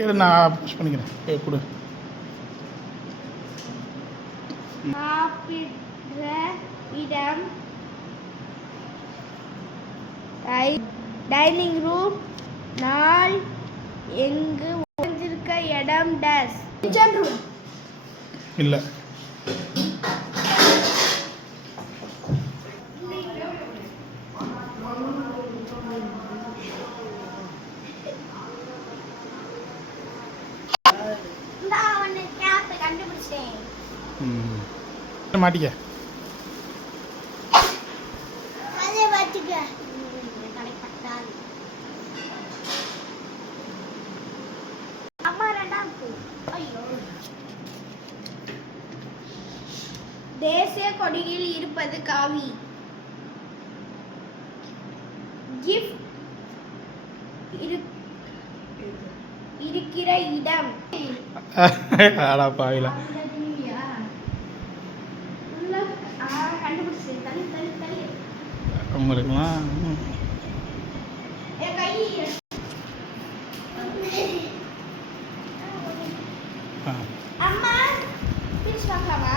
இதை நான் புஷ் பண்ணிக்கிறேன். கொடு. சாப்பிடுற இடம் டைனிங் ரூம். நாள் எங்கு உறைஞ்சிருக்க இடம் டேஸ் கிச்சன் ரூம். இல்லை. மாட்டிக்க. தேசிய கொடியில் இருப்பது காவி. கிஃப்ட் இருக்கிற இடம். ஆடா பாவில. உங்களுக்குலாம் அம்மா பீஸ் வாங்கலாமா?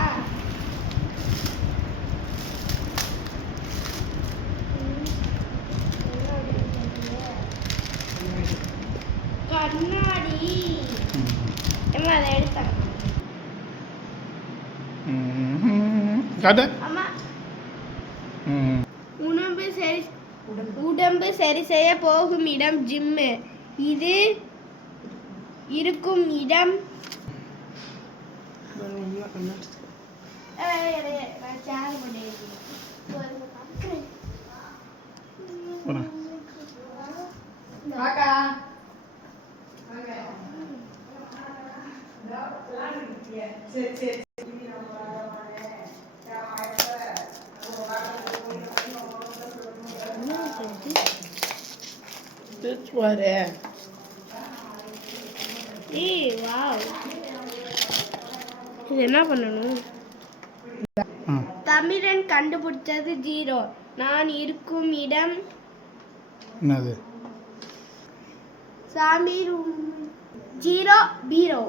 கண்ணாடி. அம்மா அதை எடுத்தாங்க. அம்மா உடம்பு சரி செய்ய போகும் இடம் ஜிம்மு. இது இருக்கும் இடம் இது என்ன பண்ணணும்? தமிழன் கண்டுபிடிச்சது 0. நான் இருக்கும் இடம் என்னது? சாமி ரூம். 0 பீரோ.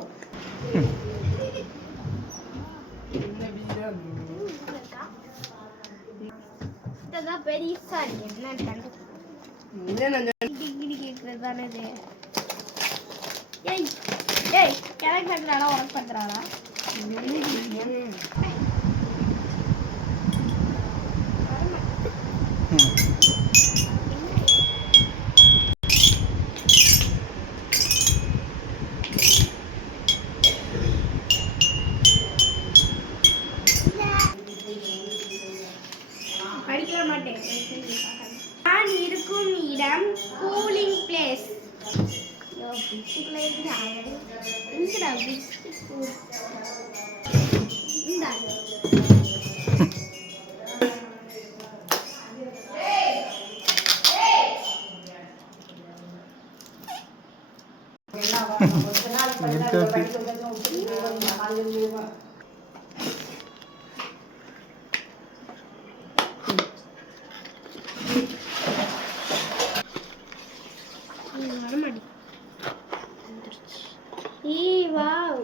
இதெல்லாம் பெரியசா என்ன டிகிரி கேட்கறது தானே இது. ஏய் ஏய் கரெக்ட் பண்ணுறாளா உனக்கு பண்ணுறாளா? படிக்க மாட்டேன். நான் இருக்கும் இடம் கூலிங் பிளேஸ்.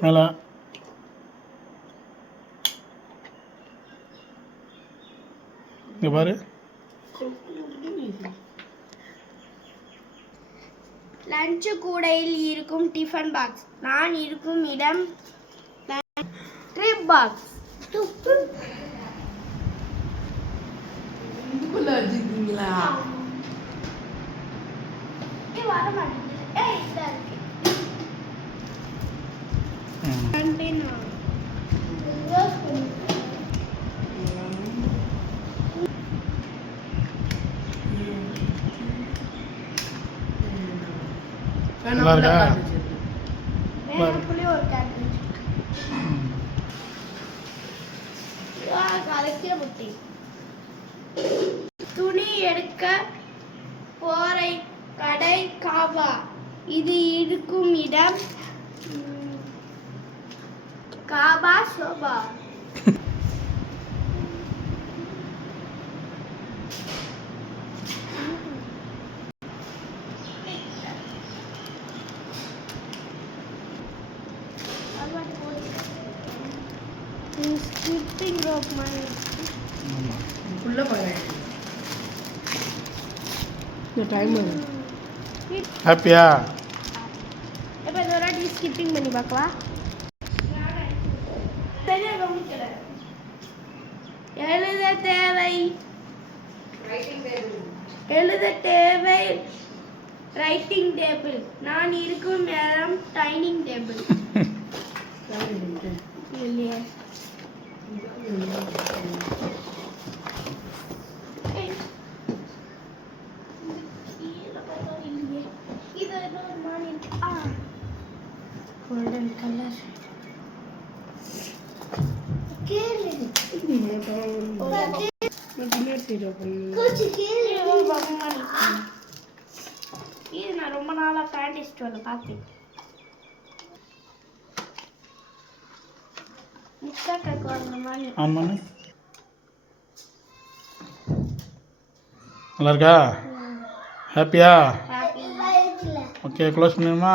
மேலே இங்கே பாரு. லஞ்ச் கூடையில் இருக்கும் டிஃபன் பாக்ஸ். நான் இருக்கும் இடம் ட்ரிப் பாக்ஸ். வர மாட்டேங்குது. நல்லா இருக்கா? ஒரு கேட்ரிஜ். கலக்கிற முட்டி. துணி எடுக்க போற கடை காபா. இது இருக்கும் இடம் காபா சோபா. ஸ்கிப்பிங் ரோப் மாதிரி ஆமாம். உள்ள பாரு இந்த டைம் ஹாப்பியா? இப்போ இந்த ஒரு வாட்டி ஸ்கிப்பிங் பண்ணி பார்க்கலாம். சரியா கவனிக்கல. எழுத தேவை எழுத தேவை ரைட்டிங் டேபிள். நான் இருக்கும் நேரம் டைனிங் டேபிள். இல்லையே. ஏய். கீழே பார்த்தா இல்லையே. இது ஏதோ ஒரு மாதிரி இருக்கு. Golden colour. கேளு. இது நான் ரொம்ப நாளா ஃபேண்டசி ஸ்டோர்ல பார்த்தேன். முட்டாக்கு வாங்கின மாதிரி. ஆன் பண்ணு. நல்லா இருக்கா? ஹாப்பியா? ஹாப்பி. Okay, close பண்ணிடுமா?